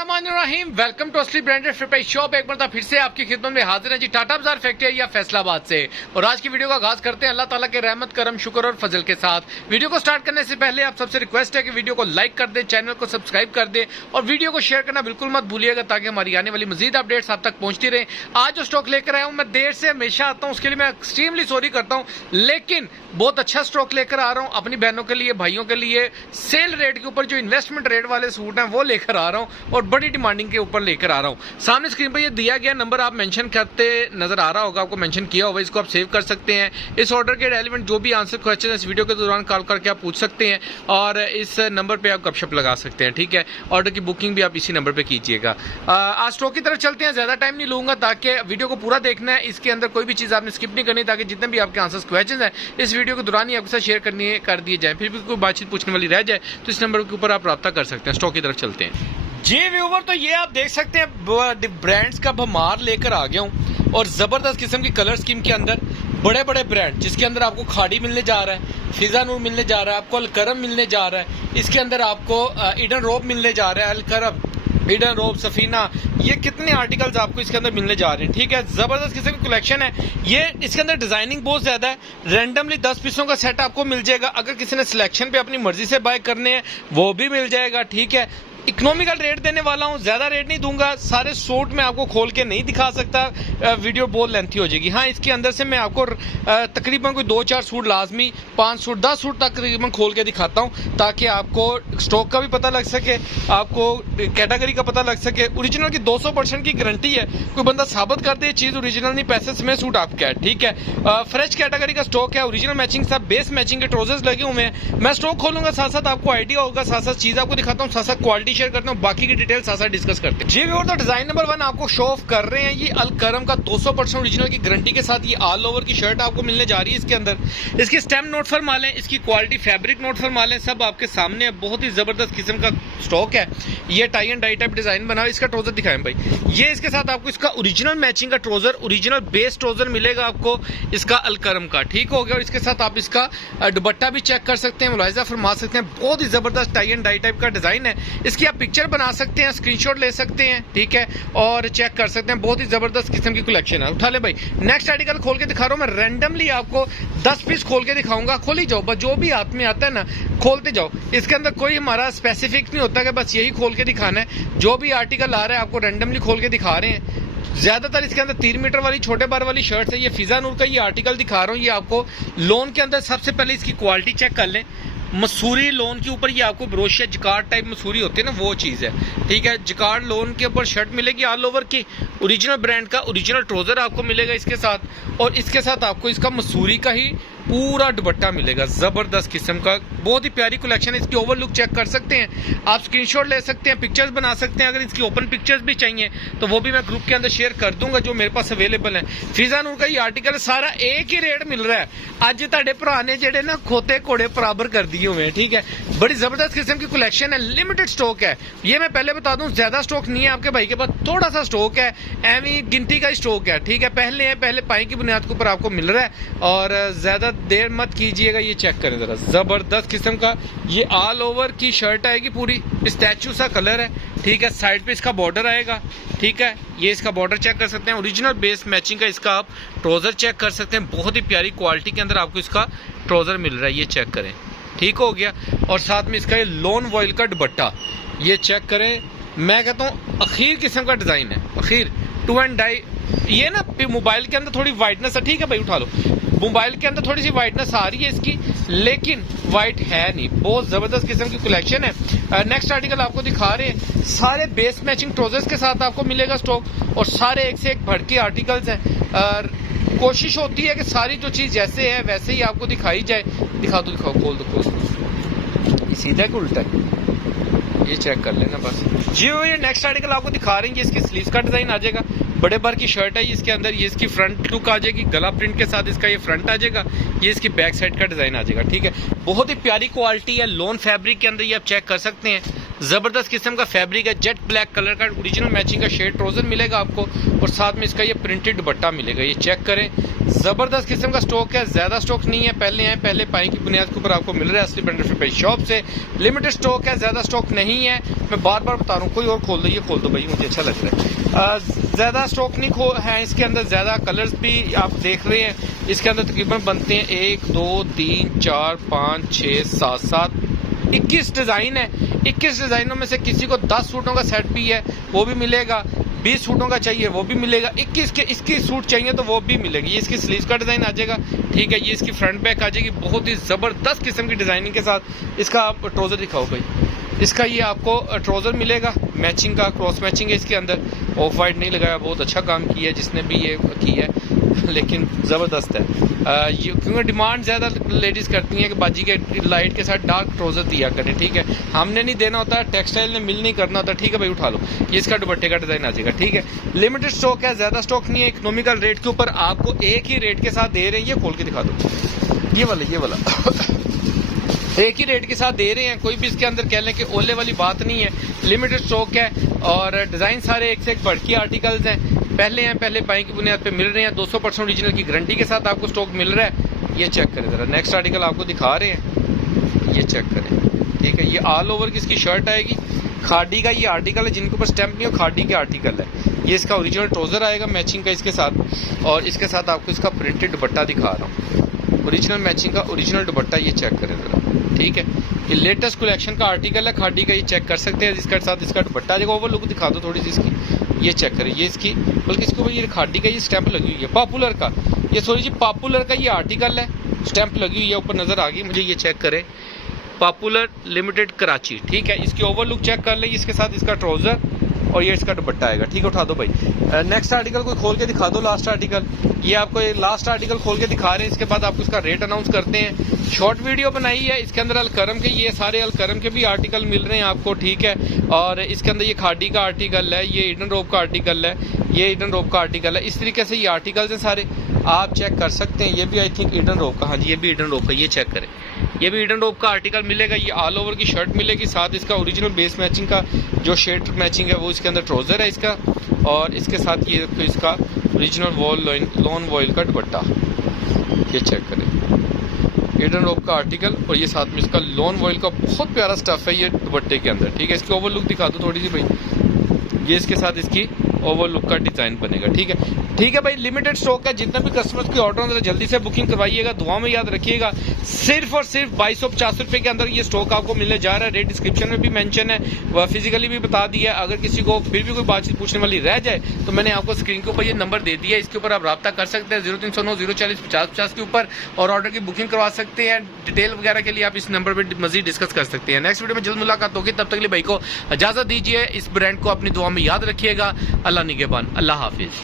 बिस्मिल्लाहिर्रहमानिर्रहीम। Welcome to असली branded flip shop. एक बार फिर से आपकी खिदमत में हाजिर है जी, टाटा बाजार फैक्ट्री या फैसलाबाद से। और आज की वीडियो का आगाज करते हैं अल्लाह ताला के रहमत करम शुक्र और फजल के साथ। वीडियो को स्टार्ट करने से पहले आप सबसे रिक्वेस्ट है कि वीडियो को लाइक कर दें, चैनल को सब्सक्राइब कर दें और वीडियो को शेयर करना बिल्कुल मत भूलिएगा ताकि हमारी आने वाली मजीद अपडेट्स आप तक पहुंचती रहे। आज जो स्टॉक लेकर आया हूं, मैं देर से हमेशा आता हूं, उसके लिए मैं एक्सट्रीमली सॉरी करता हूं, लेकिन बहुत अच्छा स्टॉक लेकर आ रहा हूं अपनी बहनों के लिए, भाइयों के लिए। सेल रेट के ऊपर जो इन्वेस्टमेंट रेट वाले सूट हैं वो लेकर आ रहा हूं और बड़ी डिमांडिंग के ऊपर लेकर आ रहा हूं। सामने स्क्रीन पर ये दिया गया नंबर आप मेंशन करते नजर आ रहा होगा, आपको मेंशन किया होगा, इसको आप सेव कर सकते हैं। इस ऑर्डर के रेलेवेंट जो भी आंसर क्वेश्चन इस वीडियो के दौरान कॉल करके आप पूछ सकते हैं और इस नंबर पे आप गपशप लगा सकते हैं। ठीक है, ऑर्डर की बुकिंग भी आप इसी नंबर पे कीजिएगा। आज स्टॉक की तरफ चलते हैं, ज्यादा टाइम नहीं लूंगा ताकि वीडियो को पूरा देखना है। इसके अंदर कोई भी चीज आपने स्किप नहीं करनी ताकि जितने भी आपके आंसर क्वेश्चन है इस वीडियो के दौरान ही आपके साथ शेयर करनी है कर दिए जाए। फिर भी कोई बातचीत पूछने वाली रह जाए तो इस नंबर के ऊपर आप रब्ता कर सकते हैं। स्टॉक की तरफ चलते हैं जी व्यूवर। तो ये आप देख सकते हैं ब्रांड्स का भमार लेकर आ गया हूँ और जबरदस्त किस्म की कलर स्कीम के अंदर बड़े बड़े ब्रांड, जिसके अंदर आपको खाड़ी मिलने जा रहा है, फिजा नूर मिलने जा रहा है, आपको अलकरम मिलने जा रहा है, इसके अंदर आपको ईडन रोब मिलने जा रहा है, अलकरम, ईडन रोब, सफीना, ये कितने आर्टिकल्स आपको इसके अंदर मिलने जा रहे हैं। ठीक है, जबरदस्त किस्म की कलेक्शन है ये। इसके अंदर डिजाइनिंग बहुत ज्यादा है। रैंडमली 10 पीसों का सेट आपको मिल जाएगा। अगर किसी ने सिलेक्शन पे अपनी मर्जी से बाय करने हैं वो भी मिल जाएगा। ठीक है, इकोनॉमिकल रेट देने वाला हूं, ज्यादा रेट नहीं दूंगा। सारे सूट में आपको खोल के नहीं दिखा सकता, वीडियो बहुत लेंथी हो जाएगी। हाँ, इसके अंदर से मैं आपको तकरीबन कोई 2-4 सूट लाजमी, 5 सूट, 10 सूट तक तकरीबन खोल के दिखाता हूं ताकि आपको स्टॉक का भी पता लग सके, आपको कैटेगरी का पता लग सके। ओरिजिनल की 200% की गारंटी है। कोई बंदा साबित कर दे चीज ओरिजिनल नहीं, पैसे में सूट आपका है। ठीक है, फ्रेश कैटेगरी का स्टॉक है, ओरिजिनल मैचिंग सब बेस मैचिंग के ट्राउजर्स लगे हुए हैं। मैं स्टॉक खोलूंगा, साथ साथ आपको आइडिया होगा, साथ साथ चीज आपको दिखाता हूँ, साथ साथ क्वालिटी शेयर करता हूं, बाकी की डिटेल साथ साथ डिस्कस करते हैं जी व्यूअर। तो डिजाइन नंबर 1 आपको शो ऑफ कर रहे हैं। ये अलकरम का 200% ओरिजिनल की गारंटी के साथ ये ऑल ओवर की शर्ट आपको मिलने जा रही है। इसके अंदर इसकी स्टेम नोट फरमा लें, इसकी क्वालिटी फैब्रिक नोट फरमा लें, सब आपके सामने है। बहुत ही जबरदस्त किस्म का स्टॉक है। ये tie and dye type design बना। इसका ट्राउजर दिखाएं भाई, ये इसके साथ आपको इसका ओरिजिनल मैचिंग का ट्राउजर, ओरिजिनल बेस ट्राउजर मिलेगा आपको इसका अलकरम का। ठीक हो गया, और इसके साथ आप इसका दुपट्टा भी चेक कर सकते हैं, मुलाहिजा फरमा सकते हैं। बहुत ही जबरदस्त टाई एंड डाई टाइप का डिजाइन है। इसकी आप पिक्चर बना सकते हैं, स्क्रीनशॉट ले सकते हैं, ठीक है, और चेक कर सकते हैं। बहुत ही जबरदस्त किस्म की कलेक्शन है। उठा ले भाई। नेक्स्ट आर्टिकल खोल के दिखा रहा हूं मैं। रैंडमली आपको 10 पीस खोल के दिखाऊंगा। खोली जाओ बस, जो भी हाथ में आता है ना खोलते जाओ। इसके अंदर कोई हमारा स्पेसिफिक नहीं होता कि बस यही खोल के दिखाना है। जो भी आर्टिकल आ रहा है आपको रैंडमली खोल के दिखा रहे हैं। ज्यादातर इसके अंदर 3 मीटर वाली छोटे बार वाली शर्ट है। ये फिजा नूर का ये आर्टिकल दिखा रहा हूँ। ये आपको लोन के अंदर सबसे पहले इसकी क्वालिटी चेक कर लें। मसूरी लोन के ऊपर ये आपको ब्रोशिया जिकार्ड टाइप मसूरी होती है ना, वो चीज़ है। ठीक है, जिकार्ड लोन के ऊपर शर्ट मिलेगी ऑल ओवर की, ओरिजिनल ब्रांड का ओरिजिनल ट्राउजर आपको मिलेगा इसके साथ, और इसके साथ आपको इसका मसूरी का ही पूरा दुपट्टा मिलेगा। जबरदस्त किस्म का, बहुत ही प्यारी कलेक्शन है। इसकी ओवरलुक चेक कर सकते हैं आप, स्क्रीनशॉट ले सकते हैं, पिक्चर्स बना सकते हैं। अगर इसकी ओपन पिक्चर्स भी चाहिए तो वो भी मैं ग्रुप के अंदर शेयर कर दूंगा जो मेरे पास अवेलेबल है। फिजा नूर का ये आर्टिकल सारा एक ही रेट मिल रहा है। आज ताड़े भरा ने जेडे ना खोते घोड़े बराबर कर दिए हुए हैं। ठीक है, बड़ी जबरदस्त किस्म की कलेक्शन है। लिमिटेड स्टॉक है ये, मैं पहले बता दूं, ज्यादा स्टॉक नहीं है आपके भाई के पास, थोड़ा सा स्टॉक है, एवं गिनती का स्टॉक है। ठीक है, पहले पाई की बुनियाद के ऊपर आपको मिल रहा है और ज्यादा देर मत कीजिएगा। ये चेक करें जरा, जबरदस्त किस्म का ये ऑल ओवर की शर्ट आएगी, पूरी स्टैचू सा कलर है। ठीक है, साइड पे इसका बॉर्डर आएगा। ठीक है, ये इसका बॉर्डर चेक कर सकते हैं। ओरिजिनल बेस मैचिंग का इसका आप ट्राउजर चेक कर सकते हैं। बहुत ही प्यारी क्वालिटी के अंदर आपको इसका ट्राउजर मिल रहा है, ये चेक करें। ठीक हो गया, और साथ में इसका ये लोन वॉइल का दुपट्टा, ये चेक करें। मैं कहता हूँ अखीर किस्म का डिजाइन है, अखीर 2 एंड डाई। ये ना मोबाइल के अंदर थोड़ी वाइटनेस है। ठीक है भाई, उठा लो। मोबाइल के अंदर थोड़ी सी वाइटनेस आ रही है इसकी, लेकिन वाइट है नहीं। बहुत जबरदस्त किस्म की कलेक्शन है। नेक्स्ट आर्टिकल आपको दिखा रहे हैं, सारे बेस मैचिंग ट्राउजर्स के साथ आपको मिलेगा स्टॉक, और सारे एक से एक भड़के आर्टिकल्स हैं। कोशिश होती है कि सारी जो चीज जैसे है वैसे ही आपको दिखाई जाए। दिखा दो, दिखाओ, खोल दो, सीधा कि उल्टा है, ये चेक कर लेना बस जी। ये नेक्स्ट आर्टिकल आपको दिखा रहे हैं, ये इसकी स्लीव्स का डिजाइन आ जाएगा। बड़े बार की शर्ट है इसके अंदर, ये इसकी फ्रंट लुक आ जाएगी, गला प्रिंट के साथ इसका ये फ्रंट आ जाएगा, ये इसकी बैक साइड का डिजाइन आ जाएगा। ठीक है, बहुत ही प्यारी क्वालिटी है, लोन फैब्रिक के अंदर ये आप चेक कर सकते हैं। ज़बरदस्त किस्म का फैब्रिक है, जेट ब्लैक कलर का ओरिजिनल मैचिंग का शेड ट्राउज़र मिलेगा आपको और साथ में इसका ये प्रिंटेड दुपट्टा मिलेगा। ये चेक करें, ज़बरदस्त किस्म का स्टॉक है, ज़्यादा स्टॉक नहीं है, पहले आए पहले पाए की बुनियाद के ऊपर आपको मिल रहा है असली ब्रांडेड फुटवेयर शॉप से। लिमिटेड स्टॉक है, ज़्यादा स्टॉक नहीं है, मैं बार बार बता रहा हूँ। कोई और खोल दो, ये खोल दो भाई, मुझे अच्छा लग रहा है। ज़्यादा स्टॉक नहीं है इसके अंदर, ज़्यादा कलर्स भी आप देख रहे हैं इसके अंदर तकरीबन बनते हैं 1 2 3 4 5 6 7 7 21 डिज़ाइन है। 21 डिज़ाइनों में से किसी को 10 सूटों का सेट भी है वो भी मिलेगा, 20 सूटों का चाहिए वो भी मिलेगा, 21 सूट चाहिए तो वो भी मिलेगी। ये इसकी स्लीव का डिज़ाइन आ जाएगा, ठीक है। ये इसकी फ्रंट बैक आ जाएगी, बहुत ही ज़बरदस्त किस्म की डिज़ाइनिंग के साथ। इसका आप ट्राउज़र दिखाओ भाई, इसका ये आपको ट्राउज़र मिलेगा मैचिंग का, क्रॉस मैचिंग है इसके अंदर, ऑफ वाइट नहीं लगाया, बहुत अच्छा काम किया है जिसने भी ये किया है, लेकिन ज़बरदस्त है। क्योंकि डिमांड ज़्यादा लेडीज़ करती हैं कि बाजी के लाइट के साथ डार्क ट्राउज़र दिया करें, ठीक है। हमने नहीं देना होता, टेक्सटाइल ने मिल नहीं करना होता, ठीक है भाई, उठा लो। ये इसका दुपट्टे का डिज़ाइन आ जाएगा, ठीक है। लिमिटेड स्टॉक है, ज़्यादा स्टॉक नहीं है, इकोनॉमिकल रेट के ऊपर आपको एक ही रेट के साथ दे रहे हैं। ये खोल के दिखा दो, ये वाला एक ही रेट के साथ दे रहे हैं, कोई भी इसके अंदर कह लें कि ओले वाली बात नहीं है। लिमिटेड स्टॉक है और डिज़ाइन सारे एक से एक बढ़ के आर्टिकल्स हैं, पहले हैं पहले पाई की बुनियाद पे मिल रहे हैं, 200% ओरिजिनल की गारंटी के साथ आपको स्टॉक मिल रहा है। ये चेक करें ज़रा, नेक्स्ट आर्टिकल आपको दिखा रहे हैं, ये चेक करें, ठीक है। ये ऑल ओवर की इसकी शर्ट आएगी, खादी का ये आर्टिकल है, जिनके ऊपर स्टैंप नहीं हो खादी के आर्टिकल है। ये इसका ओरिजिनल ट्राउज़र आएगा मैचिंग का इसके साथ, और इसके साथ आपको इसका प्रिंटेड दुपट्टा दिखा रहा हूँ, ओरिजिनल मैचिंग का ओरिजिनल दुपट्टा। ये चेक करें ज़रा, ठीक है। ये लेटेस्ट कलेक्शन का आर्टिकल है खादी का, ये चेक कर सकते हैं। इसके साथ इसका दुपट्टा देखो, ओवर लुक दिखा दो थोड़ी सी इसकी, ये चेक करें। ये इसकी बल्कि इसके ऊपर ये खादी का ये स्टैंप लगी हुई है, पॉपुलर का, ये सॉरी जी पॉपुलर का ये आर्टिकल है, स्टैंप लगी हुई है ऊपर, नज़र आ गई मुझे। ये चेक करें, पॉपुलर लिमिटेड कराची, ठीक है। इसकी ओवर लुक चेक कर लें, इसके साथ इसका ट्राउज़र और ये इसका दुपट्टा आएगा, ठीक है। उठा दो भाई, नेक्स्ट आर्टिकल कोई खोल के दिखा दो, लास्ट आर्टिकल। ये आपको ये लास्ट आर्टिकल खोल के दिखा रहे हैं, इसके बाद आपको इसका रेट अनाउंस करते हैं। शॉर्ट वीडियो बनाई है, इसके अंदर अलकरम के ये सारे अलकरम के भी आर्टिकल मिल रहे हैं आपको, ठीक है। और इसके अंदर ये खादी का आर्टिकल है, ये ईडन रोब का आर्टिकल है, ये ईडन रोब का आर्टिकल है। इस तरीके से ये आर्टिकल्स हैं सारे, आप चेक कर सकते हैं। ये भी आई थिंक ईडन रोब का, हाँ जी ये भी ईडन रोब का, ये चेक करें, ये भी ईडन रोब का आर्टिकल मिलेगा। ये ऑल ओवर की शर्ट मिलेगी, साथ इसका ओरिजिनल बेस मैचिंग का जो शेड मैचिंग है वो इसके अंदर ट्राउज़र है इसका, और इसके साथ ये तो इसका ओरिजिनल लॉन वॉयल का दुपट्टा, ये चेक करें, ईडन रोब का आर्टिकल, और ये साथ में इसका लॉन वॉयल का बहुत प्यारा स्टफ है ये दुपट्टे के अंदर, ठीक है। इसकी ओवर लुक दिखा दो थोड़ी सी भाई, ये इसके साथ इसकी ओवर लुक का डिज़ाइन बनेगा, ठीक है। ठीक है भाई, लिमिटेड स्टॉक है, जितना भी कस्टमर्स की ऑर्डर हो जल्दी से बुकिंग करवाइएगा, दुआ में याद रखिएगा। सिर्फ और सिर्फ 2250 रुपये के अंदर ये स्टॉक आपको मिलने जा रहा है। रेट डिस्क्रिप्शन में भी मेंशन है, वह फिजिकली भी बता दिया। अगर किसी को फिर भी कोई बातचीत पूछने वाली रह जाए तो मैंने आपको स्क्रीन के ऊपर ये नंबर दे दिया है, इसके ऊपर आप रब्ता कर सकते हैं 0309 040 50 50 के ऊपर, और ऑर्डर की बुकिंग करवा सकते हैं। डिटेल वगैरह के लिए आप इस नंबर पर मजीद डिस्कस कर सकते हैं। नेक्स्ट वीडियो में जल्द मुलाकात होगी, तब तक के लिए भाई को इजाज़त दीजिए। इस ब्रांड को अपनी दुआ में याद रखिएगा। अल्लाह निगहबान, अल्लाह हाफिज़।